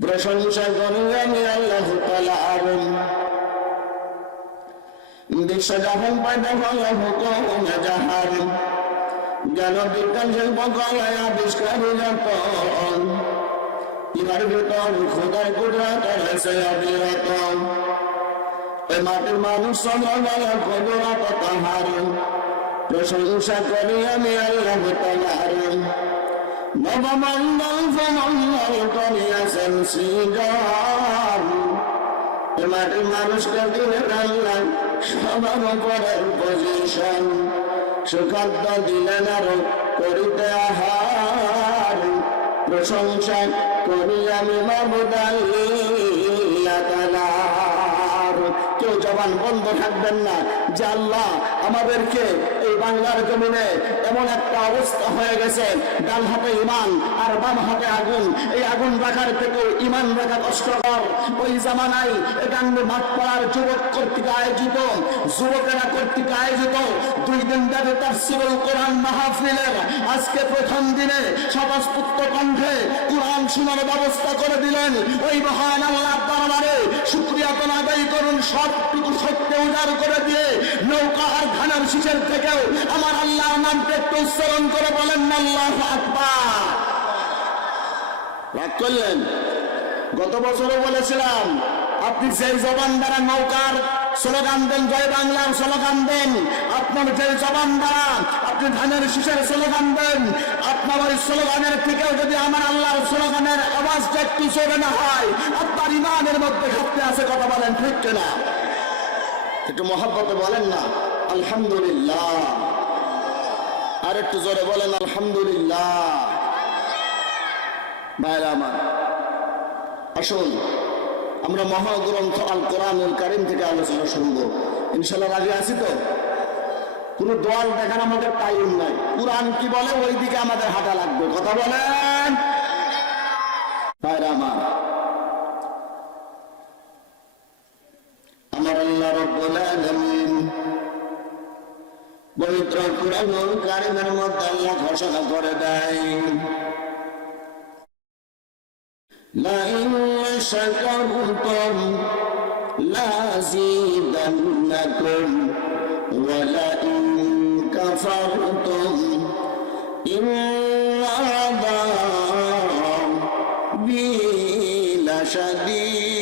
প্রশংসা করি আমি আল্লাহ তাআলার। বিশ্ব যখন পয়দা হলো হুকুম জাহার, জ্ঞান বিজ্ঞান শিল্প কলায় আবিষ্কারী যতন, ইহার ভিতর খোদার কুদরত রয়েছে অবিরত। ওই মাটির মানুষ সমবেলা কুদরত তাহার, প্রশংসা করি আমি আল্লাহ তাআলার। নবমঙ্গল সমঙ্গল করিয়াছেন সৃজন, ওই মাটির মানুষকে দিলেন আল্লাহ সবার উপরের পজিশন। সুখাদ্য দিলেন আরো করিতে আহার, প্রশংসা করি আমি মাবুদ আল্লাহ তাআলার। কেউ জবান বন্ধ থাকবেন না যে আল্লাহ আমাদেরকে এই বাংলার জমিনে এমন একটা অবস্থা হয়ে গেছে, ডান হাতে ইমান আর বাম হাতে আগুন, এই আগুন রাখার থেকে ইমান রাখা কষ্টকর। ওই জামানায় একান্নে মাঠ পাড়ার যুবক কর্তৃক আয়োজিত, যুবকেরা কর্তৃক আয়োজিত 2 দিন ধরে তাফসীরুল কোরআন মাহফিলের আজকে প্রথম দিনে স্বতঃস্ফূর্ত কণ্ঠে কোরআন শোনার ব্যবস্থা করে দিলেন। ওই মহান আল্লাহর দরবারে শুকরিয়া আদায় করুন। সবটুকু সত্য উজাড় করে দিয়ে নৌকা আর ধানের শীষের থেকেও আমার আল্লাহর নামকে একটু উচ্চারণ করে বলেন আল্লাহু আকবার। রাগ করলেন? গত বছরও বলেছিলাম আপনি যে জবান দ্বারা নৌকার স্লোগান দেন, জয় বাংলার স্লোগান দেন, আপনার যে জবান দ্বারা আপনি ধানের শীষের স্লোগান দেন, আপনার ওই স্লোগানের থেকেও যদি আমার আল্লাহর স্লোগানের আওয়াজটা একটু জোরে না হয়, আপনার ইমানের মধ্যে ঘাটতি আছে। কথা বলেন ঠিক কিনা? একটু মহব্বতে বলেন না আলহামদুলিল্লাহ। আর একটু জোরে বলেন আলহামদুলিল্লাহ। ভাইরা আমার, আসুন আমরা মহাগ্রন্থ আল কোরআনুল কারীম থেকে আলোচনা শুনবো। ইনশাআল্লাহ রাজি আছি তো? কোনো দোয়াল দেখার আমাদের টাইম নাই। কোরআন কি বলে ওই দিকে আমাদের হাঁটা লাগবে। কথা বলেন ভাইরা আমার। আমার আল্লাহ রাব্বুল আলামিন পবিত্র কোরআনুল কারীমের মধ্যে আল্লাহ ঘোষণা করে দেয়, لئن شكرتم لأزيدنكم ولئن كفرتم إن عذابي لشديد।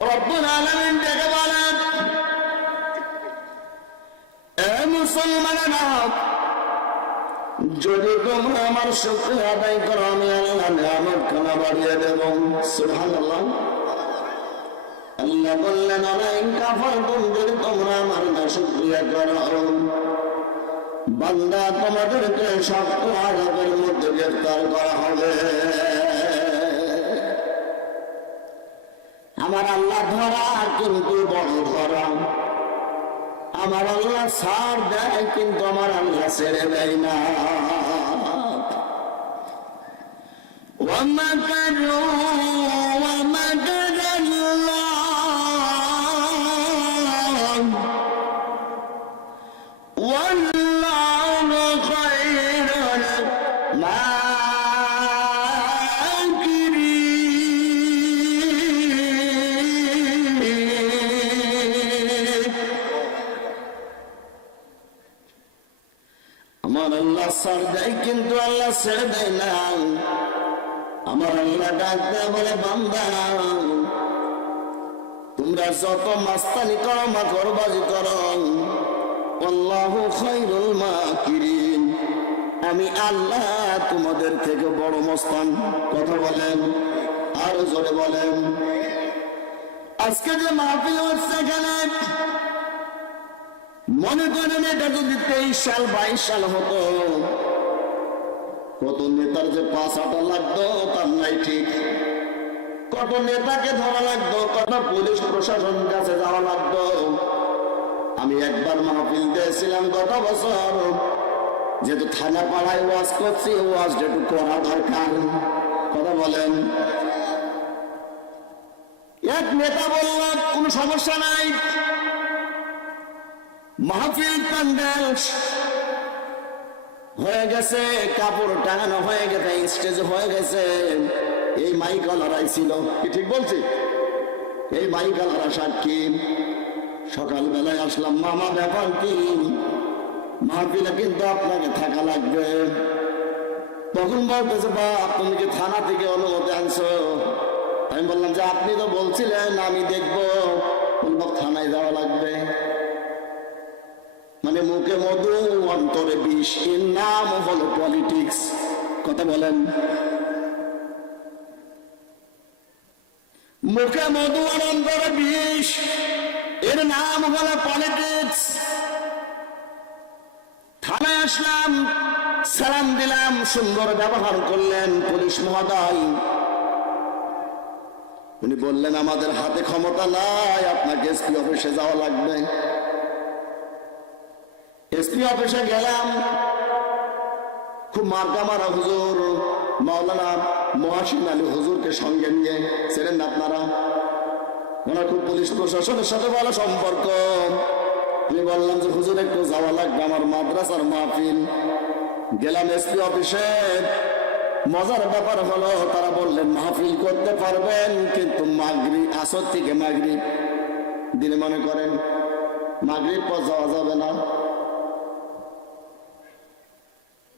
রব্বুল আলামিন ডেকে বলেন, মুসলমানেরা যদি তোমরা আমার শুকরিয়া আদায় করো আমি আল্লাহ নিয়ামত খানা বাড়িয়ে দেব। সুবহানাল্লাহ। আল্লাহ বললেন আলাইন কাফারতুম, যদি তোমরা আমার না শুকরিয়া করো বান্দা তোমাদেরকে শক্ত আযাবের মধ্যে গ্রেফতার করা হবে। আমার আল্লাহ ধরা কিন্তু বড় ধরা। আমার আল্লাহ ছাড় দেয় কিন্তু আমার আল্লাহ ছেড়ে দেয় না। ওয়ামাকারু ওয়ামাকারাল্লাহ ওয়াল্লাহু খায়রুল আমার আল্লাহ ছাড় দেয় কিন্তু আল্লাহ ছেড়ে দেয় না। আমার আল্লাহ ডাক দেয় বলে, বান্দা তোমরা যত মাস্তানি করো মাকড়বাজি করো, আল্লাহু খায়রুল মাকিরিন, আমি আল্লাহ তোমাদের থেকে বড় মস্তান। কথা বলেন আরো জোরে বলেন। আজকে যে মাহফিল হচ্ছে এখানে, মনে করেন এটা যদি 23 সাল 22 সাল হতো, কত নেতার যে পাঁচ হাঁটা লাগতো তার নাই ঠিক, কত নেতাকে ধরা লাগতো, কত পুলিশ প্রশাসন কাছে যাওয়া লাগতো। আমি একবার মাহফিল দিয়েছিলাম গত বছর, যেহেতু থানা পাড়ায় ওয়াজ করছি, ওয়াজটা একটু করা দরকার। কথা বলেন। এক নেতা বলল কোনো সমস্যা নাই, মাহফিল প্যান্ডেল হয়ে গেছে, কাপড় টাঙানো হয়ে গেছে, স্টেজ হয়ে গেছে। এই মাইকালারাই ছিল, কি ঠিক বলছি? এই মাইকালারা সাক্ষী। সকালবেলায় আসলাম, মামা ব্যাপার কি? মাহফিলে কিন্তু আপনাকে থাকা লাগবে। তখন বলতেছে, বাপ তুমি কি থানা থেকে অনুমতি আনছো? আমি বললাম যে আপনি তো বলছিলেন আমি দেখবো। বলবো থানায় যাওয়া লাগবে। মানে মুখে মধু অন্তরে বিষ, এর নাম হলো পলিটিক্স। কথা বলেন। মুখে মধু আর অন্তরে বিষ, এর নাম হলো পলিটিক্স। থানায় আসলাম, সালাম দিলাম, সুন্দর ব্যবহার করলেন পুলিশ মহোদয়। উনি বললেন আমাদের হাতে ক্ষমতা নাই, আপনাকে এসপি অফিসে যাওয়া লাগবে। এসপি অফিসে গেলাম, খুব মার্কা মারা হুজুর, মাওলানা মহাসিন আলী হুজুরকে সঙ্গে নিয়ে ছিলেন আপনারা। ওনার খুব পুলিশ প্রশাসনের সাথে ভালো সম্পর্ক। আমি বললাম যে হুজুর একটু যাওয়া লাগবে, আমার মাদ্রাসার মাহফিল। গেলাম এসপি অফিসে। মজার ব্যাপার হলো তারা বললেন মাহফিল করতে পারবেন, কিন্তু মাগরিব, আসর থেকে মাগরিব, দিনে মনে করেন মাগরিব পর যাওয়া যাবে না।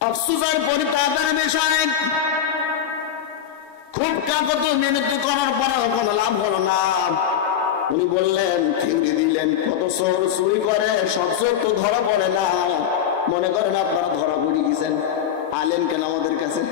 আফসোসের পরিতাপের বিষয়, খুব কাকত মিনতি করার পরে কোনো লাভ হলো না। উনি বললেন, থিঙ্গি দিলেন, কত চোর চুরি করে, সব চোর তো ধরা পড়ে না। মনে করেন আপনারা ধরা পড়ে গেছেন, আলেন কেন আমাদের কাছে?